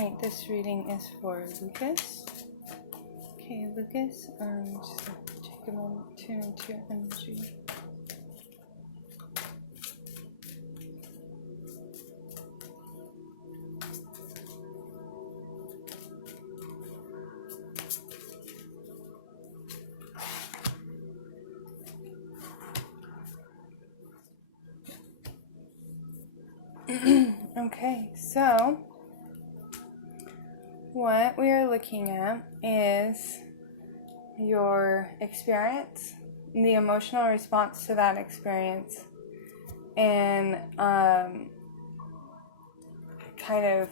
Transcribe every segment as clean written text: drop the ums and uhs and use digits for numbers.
Alright, this reading is for Lucas. Okay, Lucas, just take a moment to tune into your energy. Okay, so what we are looking at is your experience, the emotional response to that experience, and kind of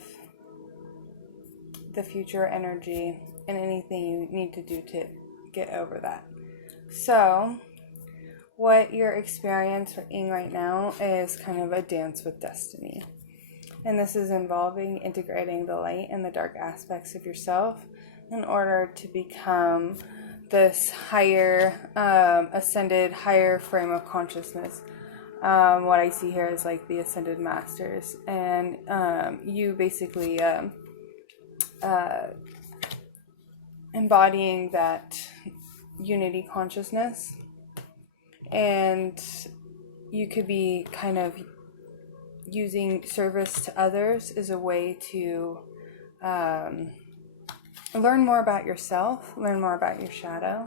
the future energy and anything you need to do to get over that. So what you're experiencing right now is kind of a dance with destiny. And this is involving integrating the light and the dark aspects of yourself in order to become this higher, ascended, higher frame of consciousness. What I see here is like the ascended masters. And you basically embodying that unity consciousness. And you could be kind of using service to others as a way to learn more about yourself, learn more about your shadow,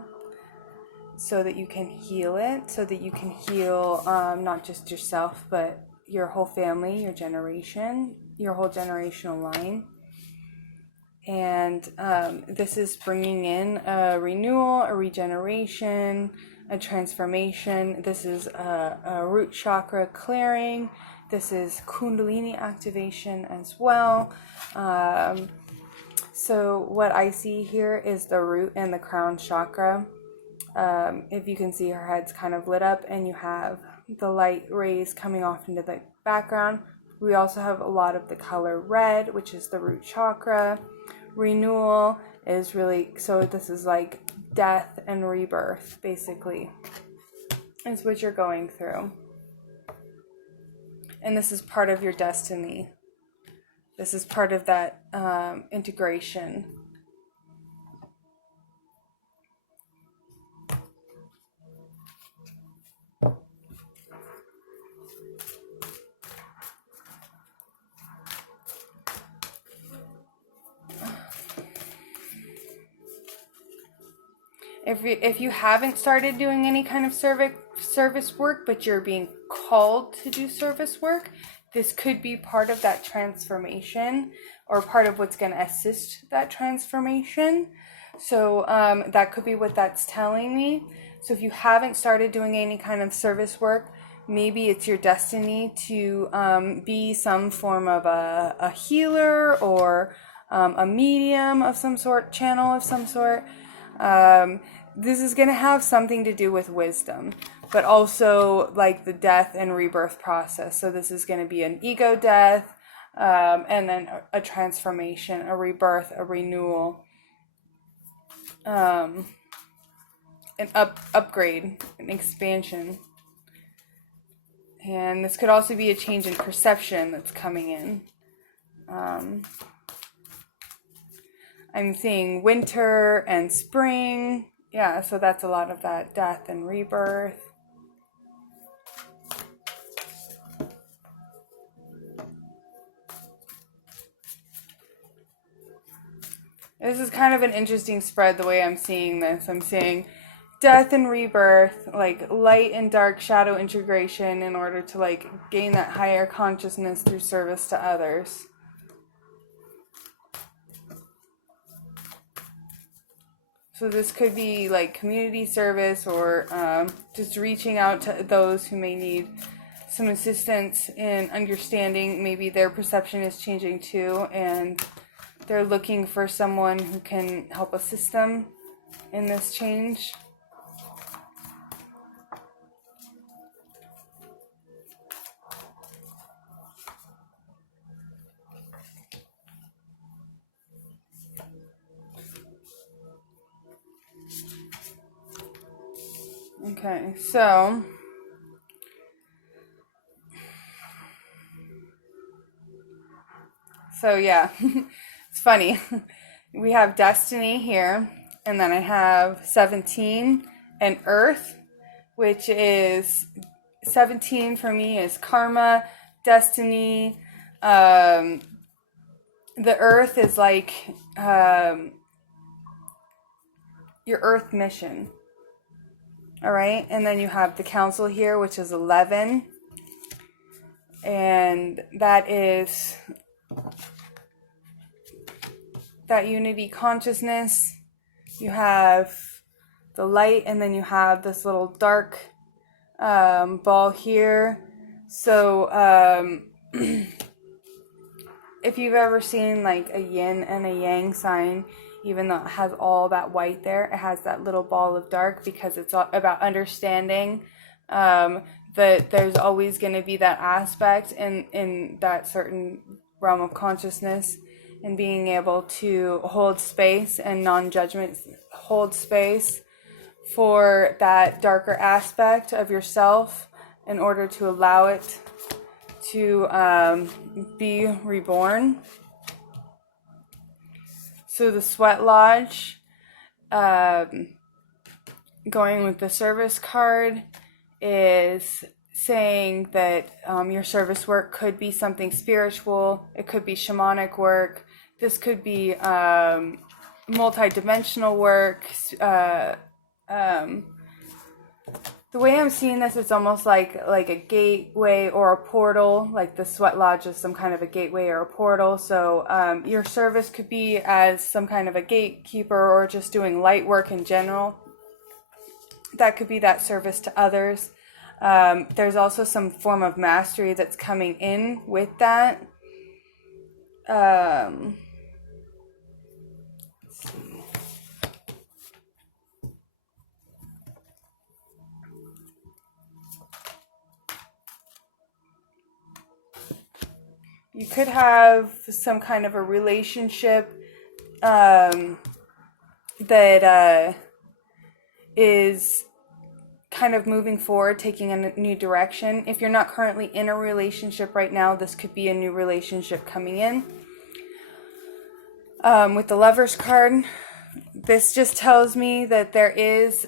so that you can heal it, so that you can heal not just yourself, but your whole family, your generation, your whole generational line. And this is bringing in a renewal, a regeneration, a transformation. This is a root chakra clearing. This is Kundalini activation as well. So what I see here is the root and the crown chakra. If you can see, her head's kind of lit up and you have the light rays coming off into the background. We also have a lot of the color red, which is the root chakra. Renewal is really, so this is like death and rebirth, basically. It's what you're going through. And this is part of your destiny. This is part of that integration. If you haven't started doing any kind of service work, but you're being called to do service work, this could be part of that transformation, or part of what's going to assist that transformation. So that could be what that's telling me. So if you haven't started doing any kind of service work, maybe it's your destiny to be some form of a healer, or a medium of some sort, channel of some sort. This is going to have something to do with wisdom, but also like the death and rebirth process. So this is going to be an ego death, and then a transformation, a rebirth, a renewal, an upgrade, an expansion. And this could also be a change in perception that's coming in. I'm seeing winter and spring. Yeah, so that's a lot of that death and rebirth. This is kind of an interesting spread the way I'm seeing this. I'm seeing death and rebirth, like light and dark shadow integration in order to like gain that higher consciousness through service to others. So this could be like community service, or just reaching out to those who may need some assistance in understanding. Maybe their perception is changing too, and they're looking for someone who can help assist them in this change. Okay, so yeah, It's funny. We have destiny here, and then I have 17 and earth, which is 17 for me is karma, destiny. The earth is like your earth mission. All right, and then you have the council here, which is 11, and that is that unity consciousness. You have the light, and then you have this little dark ball here. So if you've ever seen like a yin and a yang sign, even though it has all that white there, it has that little ball of dark, because it's all about understanding that there's always going to be that aspect in that certain realm of consciousness, and being able to hold space and non-judgment, hold space for that darker aspect of yourself in order to allow it to be reborn. So the Sweat Lodge, going with the service card, is saying that your service work could be something spiritual. It could be shamanic work. This could be multi-dimensional work. The way I'm seeing this, it's almost like a gateway or a portal. Like the Sweat Lodge is some kind of a gateway or a portal. So your service could be as some kind of a gatekeeper, or just doing light work in general. That could be that service to others. There's also some form of mastery that's coming in with that. Let's see. You could have some kind of a relationship that is kind of moving forward, taking a new direction. If you're not currently in a relationship right now, this could be a new relationship coming in. With the Lover's card, this just tells me that there is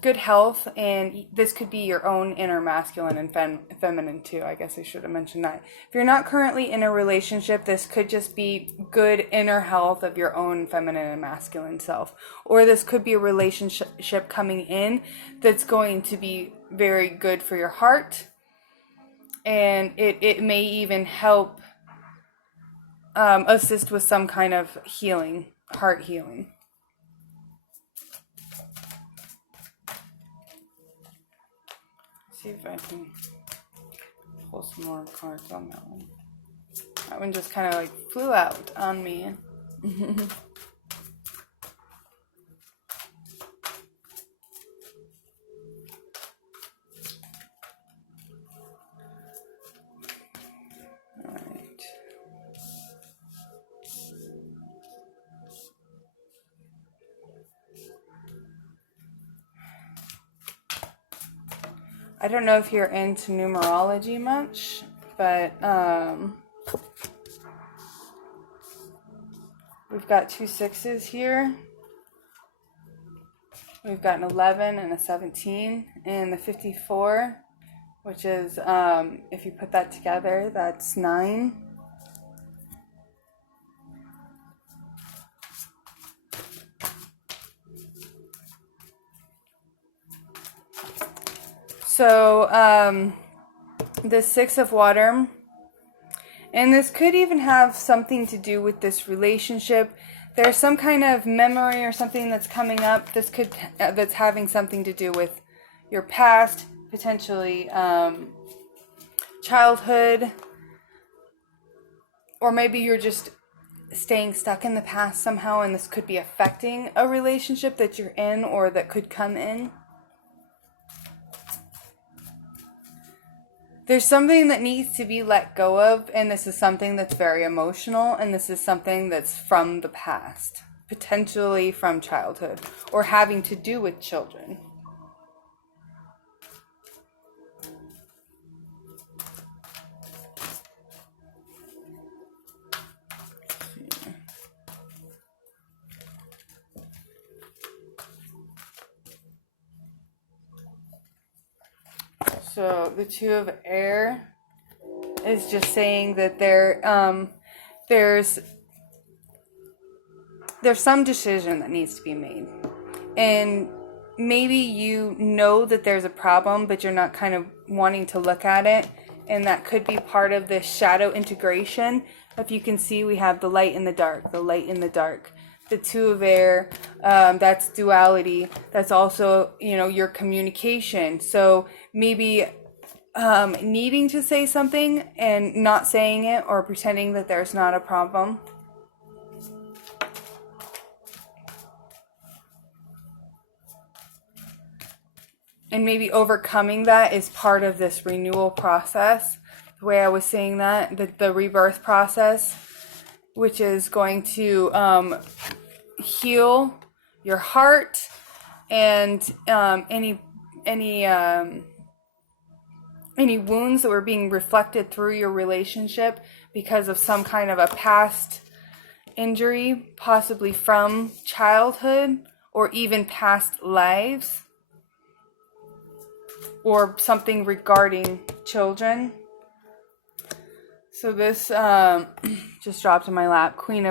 good health, and this could be your own inner masculine and feminine too. I guess I should have mentioned that. If you're not currently in a relationship, this could just be good inner health of your own feminine and masculine self. Or this could be a relationship coming in that's going to be very good for your heart, and it may even help assist with some kind of healing, heart healing. See if I can pull some more cards on that one. That one just kind of like flew out on me. Alright. I don't know if you're into numerology much, but we've got 2 6s here. We've got an 11 and a 17, and the 54, which is, if you put that together, that's 9. So, the 6 of water, and this could even have something to do with this relationship. There's some kind of memory or something that's coming up. This could that's having something to do with your past, potentially childhood, or maybe you're just staying stuck in the past somehow, and this could be affecting a relationship that you're in or that could come in. There's something that needs to be let go of, and this is something that's very emotional, and this is something that's from the past, potentially from childhood, or having to do with children. So the Two of Air is just saying that there's some decision that needs to be made. And maybe you know that there's a problem, but you're not kind of wanting to look at it. And that could be part of the shadow integration. If you can see, we have the light and the dark, the light and the dark. The Two of Air, that's duality. That's also, your communication. So maybe needing to say something and not saying it, or pretending that there's not a problem. And maybe overcoming that is part of this renewal process. The way I was saying that, the rebirth process, which is going to heal your heart and any wounds that were being reflected through your relationship because of some kind of a past injury, possibly from childhood or even past lives, or something regarding children. So this just dropped in my lap. Queen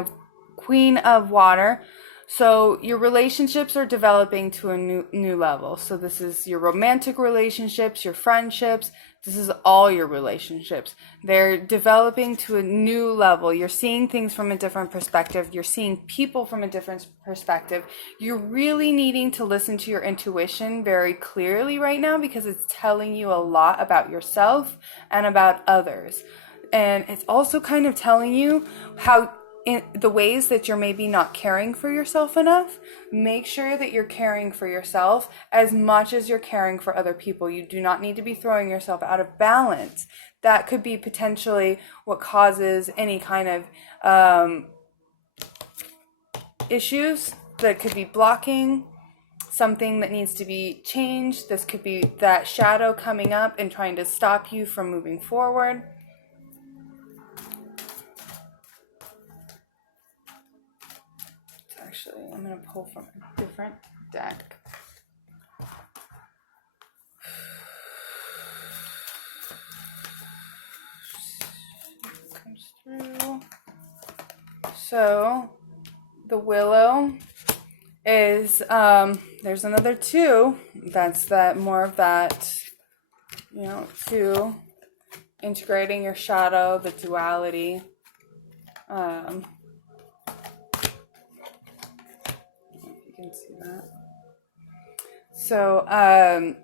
of Water. So your relationships are developing to a new level. So this is your romantic relationships, your friendships. This is all your relationships. They're developing to a new level. You're seeing things from a different perspective. You're seeing people from a different perspective. You're really needing to listen to your intuition very clearly right now, because it's telling you a lot about yourself and about others. And it's also kind of telling you how, in the ways that you're maybe not caring for yourself enough. Make sure that you're caring for yourself as much as you're caring for other people. You do not need to be throwing yourself out of balance. That could be potentially what causes any kind of issues that could be blocking something that needs to be changed. This could be that shadow coming up and trying to stop you from moving forward. Actually, I'm going to pull from a different deck. Comes through. So, the Willow is, there's another two. That's that, more of that, two. Integrating your shadow, the duality. See that. So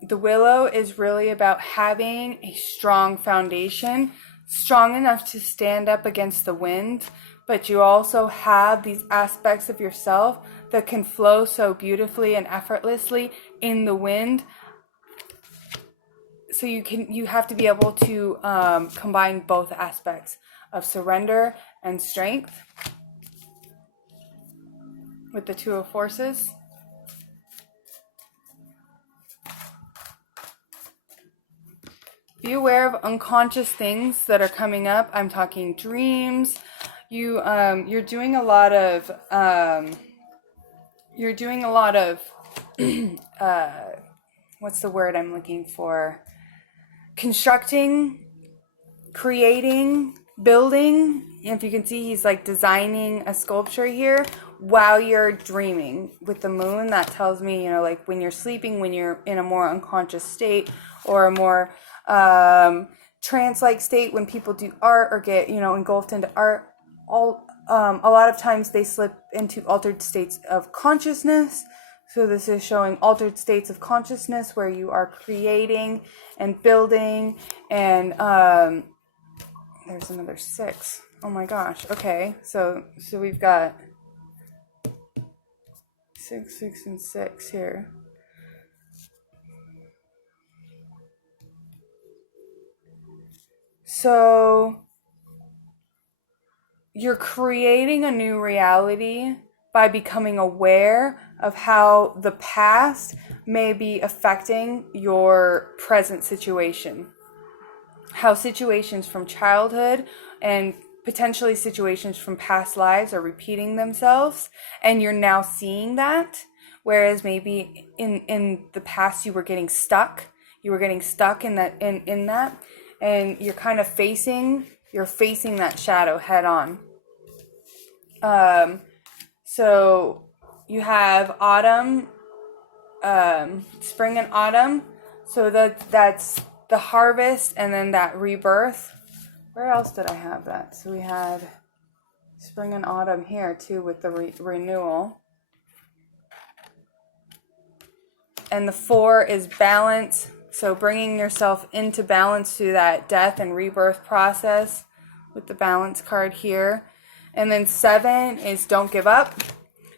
the Willow is really about having a strong foundation, strong enough to stand up against the wind, but you also have these aspects of yourself that can flow so beautifully and effortlessly in the wind. So you have to be able to combine both aspects of surrender and strength with the Two of Forces. Be aware of unconscious things that are coming up. I'm talking dreams. You're doing a lot of what's the word I'm looking for? Constructing, creating, building. If you can see, he's like designing a sculpture here while you're dreaming. With the moon, that tells me, like when you're sleeping, when you're in a more unconscious state, or a more trance-like state, when people do art or get, engulfed into art, a lot of times they slip into altered states of consciousness. So this is showing altered states of consciousness where you are creating and building, and there's another 6. Oh my gosh. Okay. So we've got 6, 6, and 6 here. So you're creating a new reality by becoming aware of how the past may be affecting your present situation. How situations from childhood and potentially situations from past lives are repeating themselves, and you're now seeing that, whereas maybe in the past you were getting stuck. you were getting stuck in that, in that, and you're kind of facing that shadow head on. So you have autumn, spring and autumn. So that's the harvest, and then that rebirth. Where else did I have that? So we had spring and autumn here too with the renewal. And the 4 is balance. So bringing yourself into balance through that death and rebirth process with the balance card here. And then 7 is don't give up.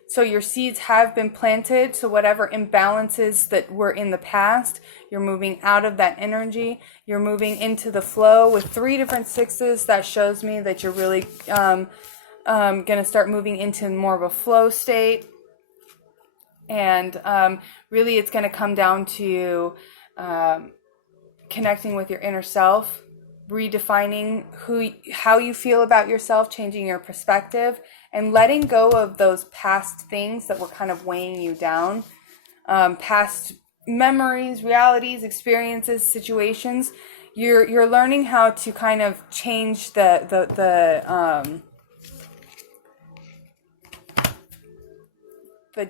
So your seeds have been planted. So whatever imbalances that were in the past, you're moving out of that energy. You're moving into the flow with 3 different 6s. That shows me that you're really going to start moving into more of a flow state. And really it's going to come down to connecting with your inner self, redefining how you feel about yourself, changing your perspective, and letting go of those past things that were kind of weighing you down, past memories, realities, experiences, situations. You're learning how to kind of change the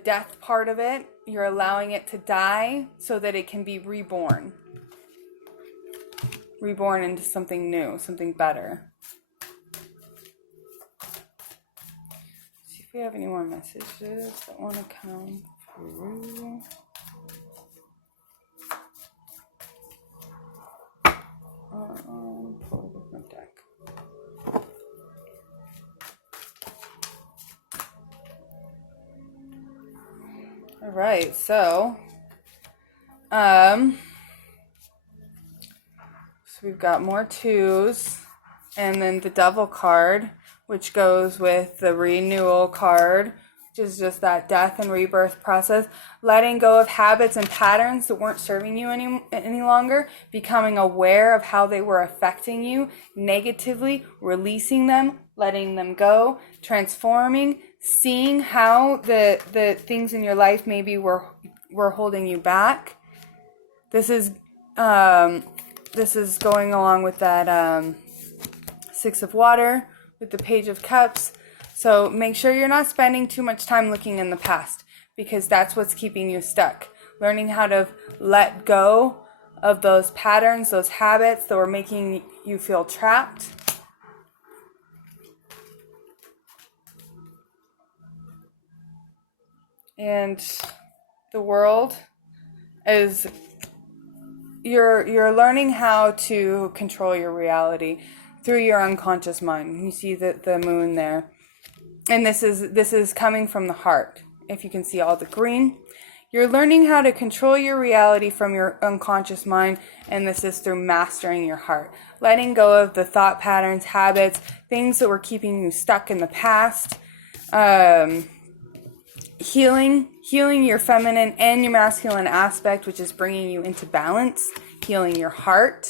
death part of it. You're allowing it to die so that it can be reborn into something new, something better. See if we have any more messages that want to come through. Pull a different deck. All right, so we've got more 2s, and then the Devil card, which goes with the renewal card, which is just that death and rebirth process, letting go of habits and patterns that weren't serving you any longer, becoming aware of how they were affecting you negatively, releasing them, letting them go, transforming, seeing how the things in your life maybe were holding you back. This is going along with that 6 of water with the Page of Cups. So make sure you're not spending too much time looking in the past, because that's what's keeping you stuck. Learning how to let go of those patterns, those habits that were making you feel trapped. And the world is, you're learning how to control your reality through your unconscious mind. You see the moon there. And this is coming from the heart. If you can see all the green, you're learning how to control your reality from your unconscious mind, and this is through mastering your heart. Letting go of the thought patterns, habits, things that were keeping you stuck in the past. Healing your feminine and your masculine aspect, which is bringing you into balance, healing your heart,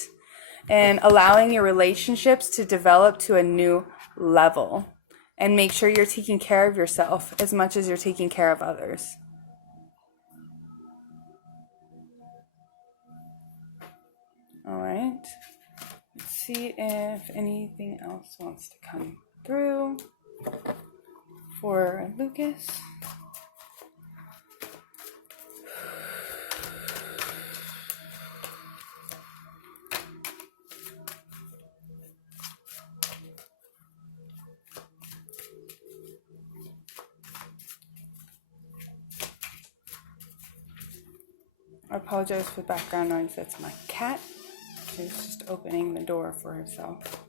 and allowing your relationships to develop to a new level. And make sure you're taking care of yourself as much as you're taking care of others. All right. Let's see if anything else wants to come through for Lucas. I apologize for background noise. That's my cat. She's just opening the door for herself.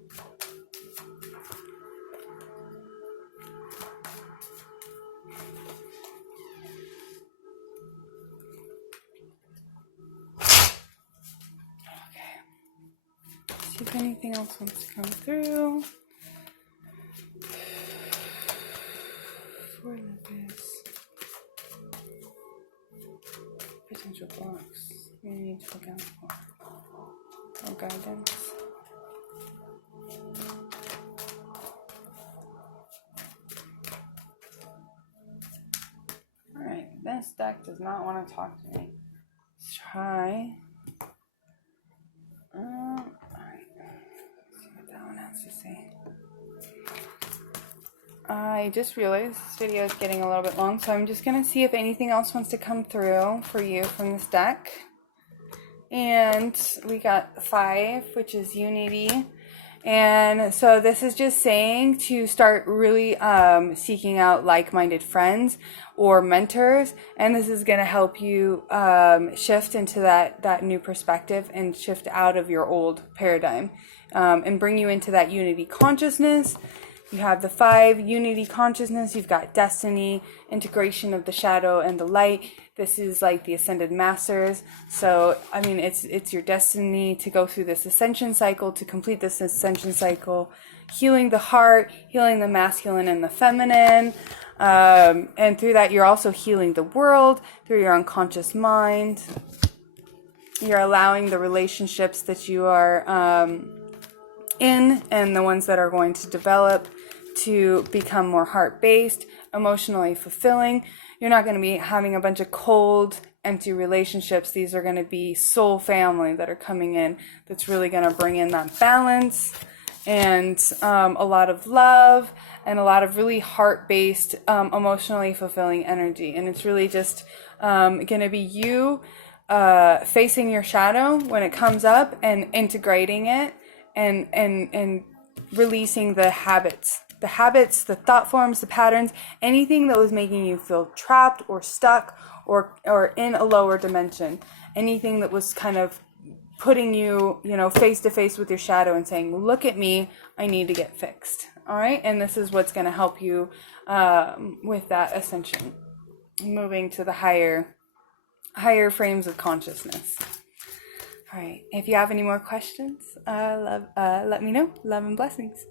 Okay. See if anything else wants to come through. For Lucas. Potential blocks you need to look out for. Or guidance. Alright, this deck does not want to talk to me. Let's try I just realized this video is getting a little bit long, so I'm just going to see if anything else wants to come through for you from this deck. And we got 5, which is unity. And so this is just saying to start really seeking out like-minded friends or mentors, and this is going to help you shift into that new perspective and shift out of your old paradigm, and bring you into that unity consciousness. You have the 5, unity consciousness. You've got destiny, integration of the shadow and the light. This is like the ascended masters. So, I mean, it's your destiny to go through this ascension cycle, to complete this ascension cycle, healing the heart, healing the masculine and the feminine. And through that, you're also healing the world through your unconscious mind. You're allowing the relationships that you are in and the ones that are going to develop to become more heart-based, emotionally fulfilling. You're not going to be having a bunch of cold, empty relationships. These are going to be soul family that are coming in that's really going to bring in that balance and a lot of love and a lot of really heart-based, emotionally fulfilling energy. And it's really just going to be you facing your shadow when it comes up and integrating it and releasing the habits, the thought forms, the patterns, anything that was making you feel trapped or stuck or in a lower dimension, anything that was kind of putting you, face to face with your shadow and saying, look at me, I need to get fixed. All right. And this is what's going to help you with that ascension, moving to the higher frames of consciousness. All right. If you have any more questions, let me know. Love and blessings.